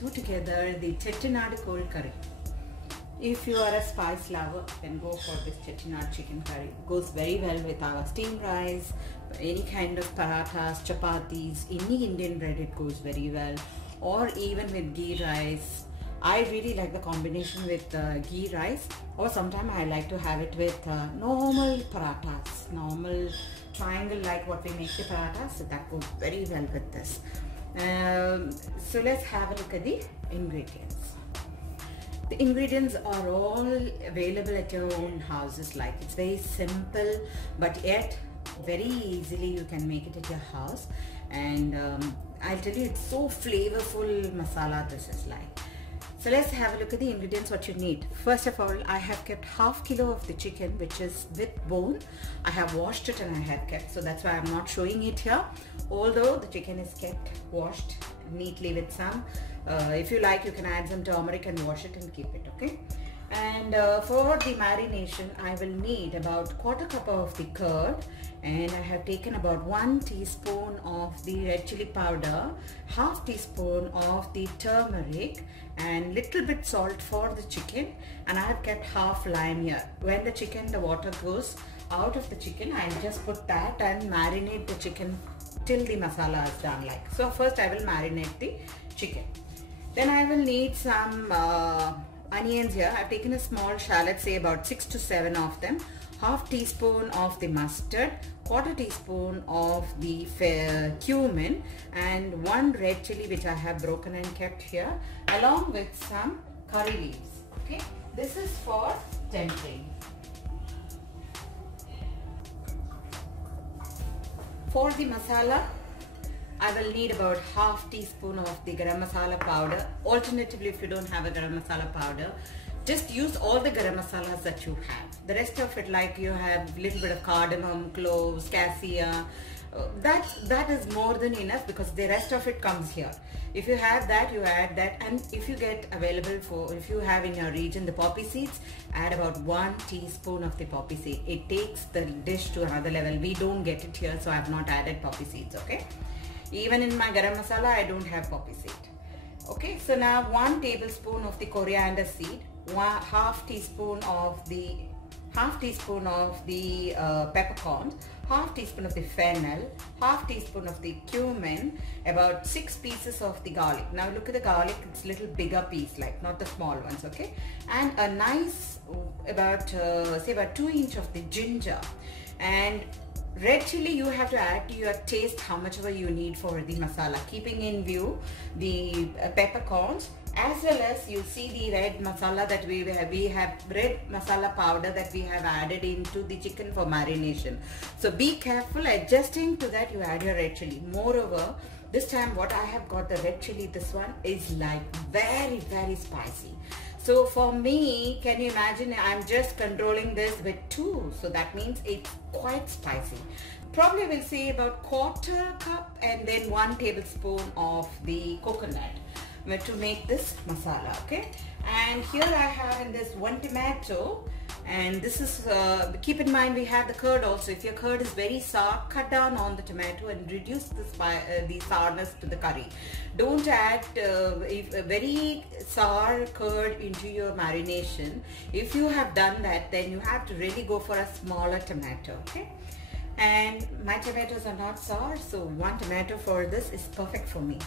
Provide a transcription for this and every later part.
do together the Chettinad cold curry. If you are a spice lover, then go for this Chettinad chicken curry. It goes very well with our steamed rice, any kind of parathas, chapatis, any Indian bread it goes very well, or even with ghee rice. I really like the combination with ghee rice, or sometimes I like to have it with normal parathas, normal triangle like what we make the parathas, so that goes very well with this. So let's have a look at the ingredients. The ingredients are all available at your own houses. Like, it's very simple, but yet very easily you can make it at your house. And I'll tell you, it's so flavorful masala this is like. So let's have a look at the ingredients what you need. First of all, I have kept half kilo of the chicken, which is with bone. I have washed it and I have kept, so that's why I'm not showing it here. Although the chicken is kept washed neatly with some, if you like, you can add some turmeric and wash it and keep it, okay? And for the marination, I will need about 1/4 cup of the curd, and I have taken about 1 teaspoon of the red chili powder, 1/2 teaspoon of the turmeric, and little bit salt for the chicken, and I have kept half lime here. When the chicken, the water goes out of the chicken, I just put that and marinate the chicken till the masala is done like. So first I will marinate the chicken. Then I will need some onions here. I've taken a small shallot, say about 6 to 7 of them, 1/2 teaspoon of the mustard, 1/4 teaspoon of the cumin, and 1 red chili which I have broken and kept here, along with some curry leaves. Okay, this is for tempering. For the masala, I will need about 1/2 teaspoon of the garam masala powder. Alternatively, if you don't have a garam masala powder, just use all the garam masalas that you have. The rest of it, like you have a little bit of cardamom, cloves, cassia, that is more than enough, because the rest of it comes here. If you have that, you add that, and if you get available if you have in your region the poppy seeds, add about 1 teaspoon of the poppy seed. It takes the dish to another level. We don't get it here, so I have not added poppy seeds, okay? Even in my garam masala, I don't have poppy seed. Okay, so now 1 tablespoon of the coriander seed, 1/2 teaspoon of the peppercorns, 1/2 teaspoon of the fennel, 1/2 teaspoon of the cumin, about 6 pieces of the garlic. Now look at the garlic, it's a little bigger piece, like not the small ones, okay? And a nice, say about 2 inch of the ginger. And red chili you have to add to your taste how much ever you need for the masala, keeping in view the peppercorns, as well as you see the red masala that we have red masala powder that we have added into the chicken for marination. So be careful adjusting to that, you add your red chili. Moreover, this time what I have got, the red chili, this one is like very, very spicy. So for me, can you imagine, I'm just controlling this with 2, so that means it's quite spicy. Probably we'll say about 1/4 cup and then 1 tablespoon of the coconut to make this masala, okay? And here I have in this 1 tomato, and this is, keep in mind we have the curd also. If your curd is very sour, cut down on the tomato and reduce the sourness to the curry. Don't add very sour curd into your marination. If you have done that, then you have to really go for a smaller tomato, okay? And my tomatoes are not sour, so 1 tomato for this is perfect for me.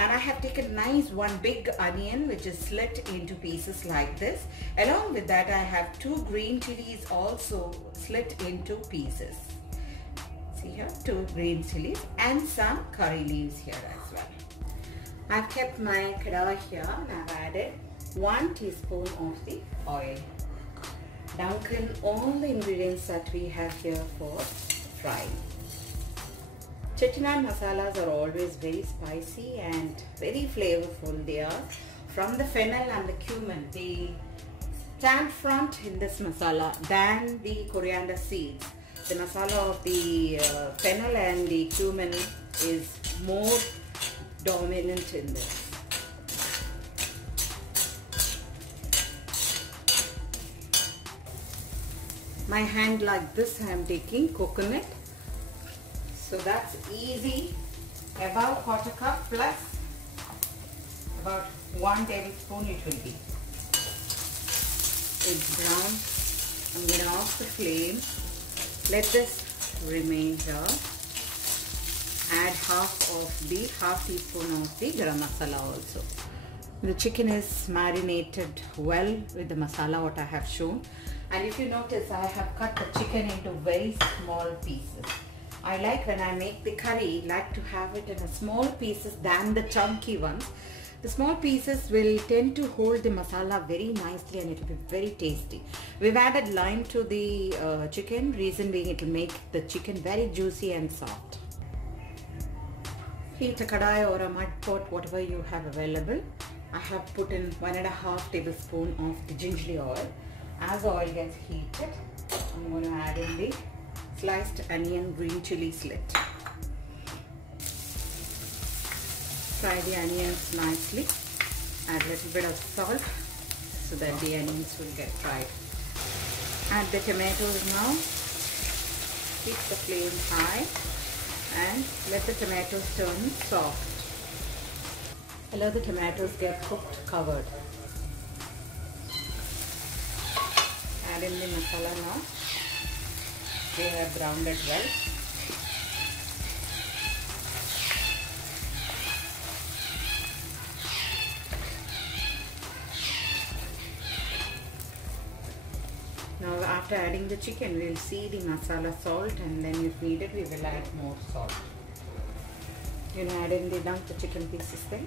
And I have taken nice 1 big onion which is slit into pieces like this. Along with that, I have 2 green chilies also slit into pieces. See here, 2 green chilies and some curry leaves here as well. I've kept my kadai here and I've added 1 teaspoon of the oil. Dunk in all the ingredients that we have here for frying. Chettinad masalas are always very spicy and very flavorful. They are from the fennel and the cumin. They stand front in this masala than the coriander seeds. The masala of the fennel and the cumin is more dominant in this. My hand like this, I am taking coconut. So that's easy. About 1/4 cup plus about 1 tablespoon it will be. It's brown. I'm going to off the flame. Let this remain here. Add half teaspoon of the garam masala also. The chicken is marinated well with the masala what I have shown. And if you notice, I have cut the chicken into very small pieces. I like when I make the curry, like to have it in a small pieces than the chunky ones. The small pieces will tend to hold the masala very nicely and it will be very tasty. We've added lime to the chicken, reason being it will make the chicken very juicy and soft. Heat a kadai or a mud pot, whatever you have available. I have put in 1.5 tablespoon of the gingerly oil. As the oil gets heated, I'm going to add in the sliced onion, green chili slit. Fry the onions nicely. Add a little bit of salt so that the onions will get fried. Add the tomatoes now. Keep the flame high and let the tomatoes turn soft. Allow the tomatoes get cooked, covered. Add in the masala now. They have browned it well. Now after adding the chicken, we will see the masala salt, and then if needed we will add more salt. You know, add in the chicken pieces then.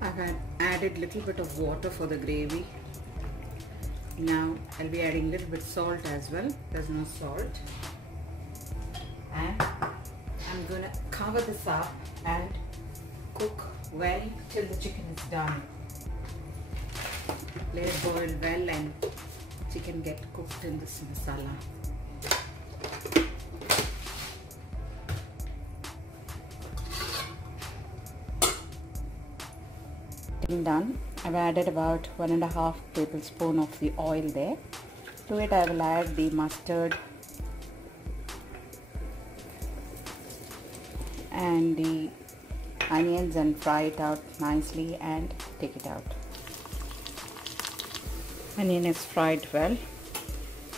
I've added little bit of water for the gravy. Now I'll be adding little bit salt as well. There's no salt. And I'm gonna cover this up and cook well till the chicken is done. Let it boil well and chicken get cooked in this masala. Done. I've added about 1.5 tablespoon of the oil there. To it I will add the mustard and the onions and fry it out nicely and take it out. Onion is fried well.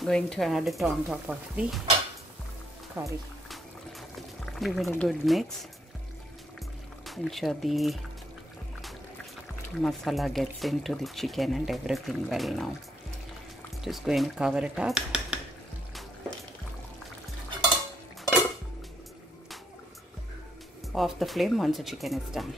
Going to add it on top of the curry. Give it a good mix. Ensure the masala gets into the chicken and everything well now. Just going to cover it up. Off the flame once the chicken is done.